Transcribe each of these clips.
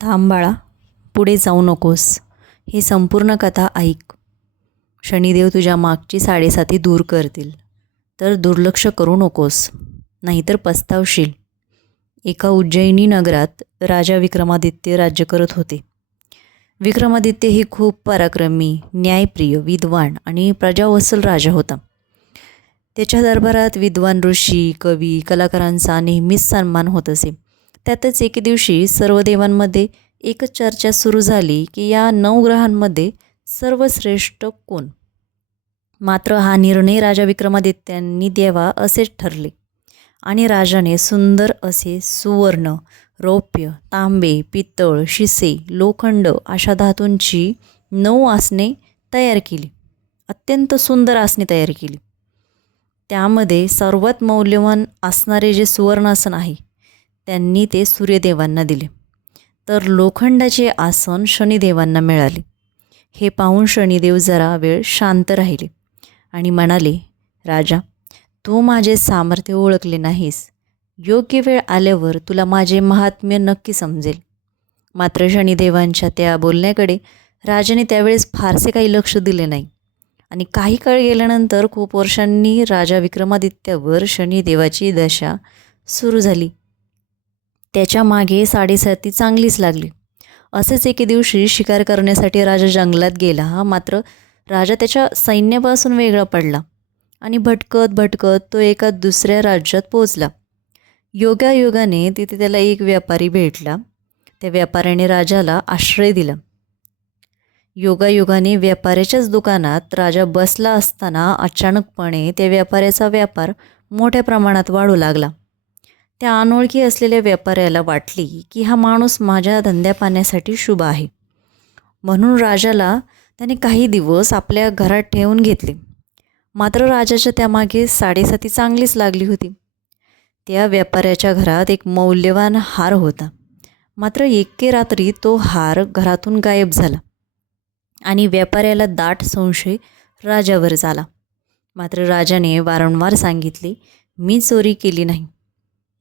थांब बाळा, पुढे जाऊ नकोस. ही संपूर्ण कथा ऐक. शनिदेव तुझ्या मागची साडेसाती दूर करतील. तर दुर्लक्ष करू नकोस, नाहीतर पस्तावशील. एका उज्जैनी नगरात राजा विक्रमादित्य राज्य करत होते. विक्रमादित्य ही खूप पराक्रमी, न्यायप्रिय, विद्वान आणि प्रजावत्सल राजा होता. त्याच्या दरबारात विद्वान ऋषी, कवी, कलाकारांचा नेहमीच सन्मान होत असे. त्यातच एके दिवशी सर्व देवांमध्ये एकच चर्चा सुरू झाली की या 9 ग्रहांमध्ये सर्वश्रेष्ठ कोण. मात्र हा निर्णय राजा विक्रमादित्यांनी द्यावा असेच ठरले आणि राजाने सुंदर असे सुवर्ण, रौप्य, तांबे, पितळ, शिसे, लोखंड अशा धातूंची 9 आसने तयार केली. अत्यंत सुंदर आसने तयार केली. त्यामध्ये सर्वात मौल्यवान असणारे जे सुवर्णासन आहे त्यांनी ते सूर्यदेवांना दिले, तर लोखंडाचे आसन शनिदेवांना मिळाले. हे पाहून शनिदेव जरा वेळ शांत राहिले आणि म्हणाले, राजा, तू माझे सामर्थ्य ओळखले नाहीस. योग्य वेळ आल्यावर तुला माझे महात्म्य नक्की समजेल. मात्र शनिदेवांच्या त्या बोलण्याकडे राजाने त्यावेळेस फारसे काही लक्ष दिले नाही आणि काही काळ गेल्यानंतर खूप वर्षांनी राजा विक्रमादित्यावर शनिदेवाची दशा सुरू झाली. त्याच्या मागे साडेसाती चांगलीच लागली. असेच एके दिवशी शिकार करण्यासाठी राजा जंगलात गेला. मात्र राजा त्याच्या सैन्यापासून वेगळा पडला आणि भटकत भटकत तो एका दुसऱ्या राज्यात पोचला. योगायोगाने तिथे त्याला एक व्यापारी भेटला. त्या व्यापाऱ्याने राजाला आश्रय दिला. योगायोगाने व्यापाऱ्याच्याच दुकानात राजा बसला असताना अचानकपणे त्या व्यापाऱ्याचा व्यापार मोठ्या प्रमाणात वाढू लागला. त्या अनोळखी असलेल्या व्यापाऱ्याला वाटली की हा माणूस माझ्या धंद्यापाण्यासाठी शुभ आहे, म्हणून राजाला त्याने काही दिवस आपल्या घरात ठेवून घेतले. मात्र राजाच्या त्यामागे साडेसाती चांगलीच लागली होती. त्या व्यापाऱ्याच्या घरात एक मौल्यवान हार होता. मात्र एके रात्री तो हार घरातून गायब झाला आणि व्यापाऱ्याला दाट संशय राजावर झाला. मात्र राजाने वारंवार सांगितले, मी चोरी केली नाही.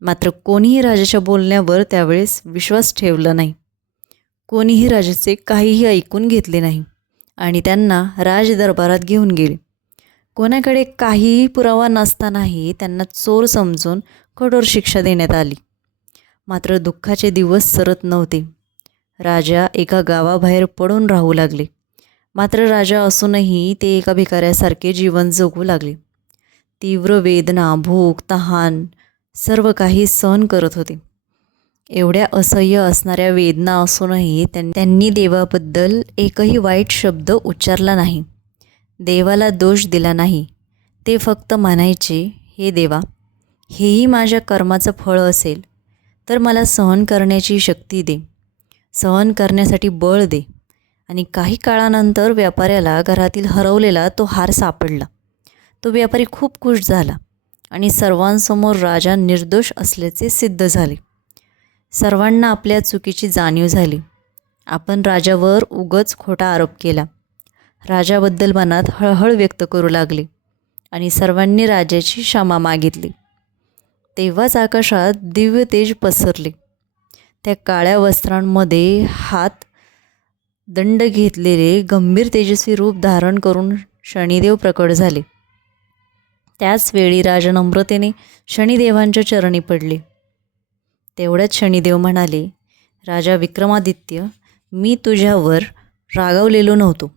मात्र कोणीही राजाच्या बोलण्यावर त्यावेळेस विश्वास ठेवला नाही. कोणीही राजाचे काहीही ऐकून घेतले नाही आणि त्यांना राजदरबारात घेऊन गेले. कोणाकडे काहीही पुरावा नसतानाही त्यांना चोर समजून कठोर शिक्षा देण्यात आली. मात्र दुःखाचे दिवस सरत नव्हते. राजा एका गावाबाहेर पडून राहू लागले. मात्र राजा असूनही ते एका भिकाऱ्यासारखे जीवन जगू लागले. तीव्र वेदना, भूक, तहान सर्व काही सहन करत होते. एवढ्या असह्य असणाऱ्या वेदना असूनही त्यांनी देवाबद्दल एकही वाईट शब्द उच्चारला नाही. देवाला दोष दिला नाही. ते फक्त म्हणायचे, हे देवा, हेही माझ्या कर्माचं फळ असेल तर मला सहन करण्याची शक्ती दे, सहन करण्यासाठी बळ दे. आणि काही काळानंतर व्यापाऱ्याला घरातील हरवलेला तो हार सापडला. तो व्यापारी खूप खुश झाला आणि सर्वांसमोर राजा निर्दोष असल्याचे सिद्ध झाले. सर्वांना आपल्या चुकीची जाणीव झाली. आपण राजावर उगाच खोटा आरोप केला. राजाबद्दल मनात हळहळ व्यक्त करू लागले आणि सर्वांनी राजाची क्षमा मागितली. तेव्हाच आकाशात दिव्य तेज पसरले. त्या काळ्या वस्त्रांमध्ये हात दंड घेतलेले गंभीर तेजस्वी रूप धारण करून शनिदेव प्रकट झाले. त्याच वेळी राजा नम्रतेने शनिदेवांच्या चरणी पडले. तेवढ्यात शनिदेव म्हणाले, राजा विक्रमादित्य, मी तुझ्यावर रागावलेलो नव्हतो.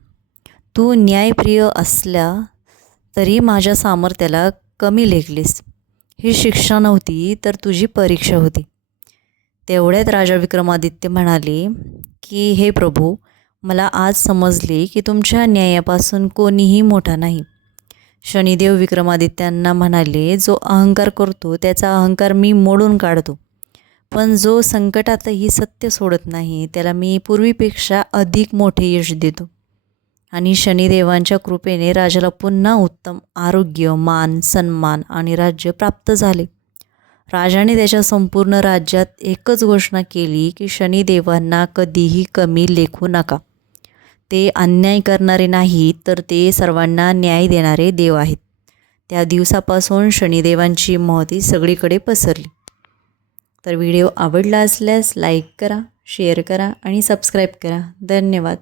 तू न्यायप्रिय असला तरी माझ्या सामर्थ्याला कमी लेखलीस. ही शिक्षा नव्हती तर तुझी परीक्षा होती. तेवढ्यात राजा विक्रमादित्य म्हणाले की हे प्रभू, मला आज समजले की तुमच्या न्यायापासून कोणीही मोठा नाही. शनिदेव विक्रमादित्यांना म्हणाले, जो अहंकार करतो त्याचा अहंकार मी मोडून काढतो, पण जो संकटातही सत्य सोडत नाही त्याला मी पूर्वीपेक्षा अधिक मोठे यश देतो. आणि शनिदेवांच्या कृपेने राजाला पुन्हा उत्तम आरोग्य, मान, सन्मान आणि राज्य प्राप्त झाले. राजाने त्याच्या संपूर्ण राज्यात एकच घोषणा केली की शनिदेवांना कधीही कमी लेखू नका. ते अन्याय करणारे नाहीत, तर ते सर्वांना न्याय देणारे देव आहेत. त्या दिवसापासून शनिदेवांची महती सगळीकडे पसरली. तर व्हिडिओ आवडला असल्यास लाईक करा, शेअर करा आणि सबस्क्राईब करा. धन्यवाद.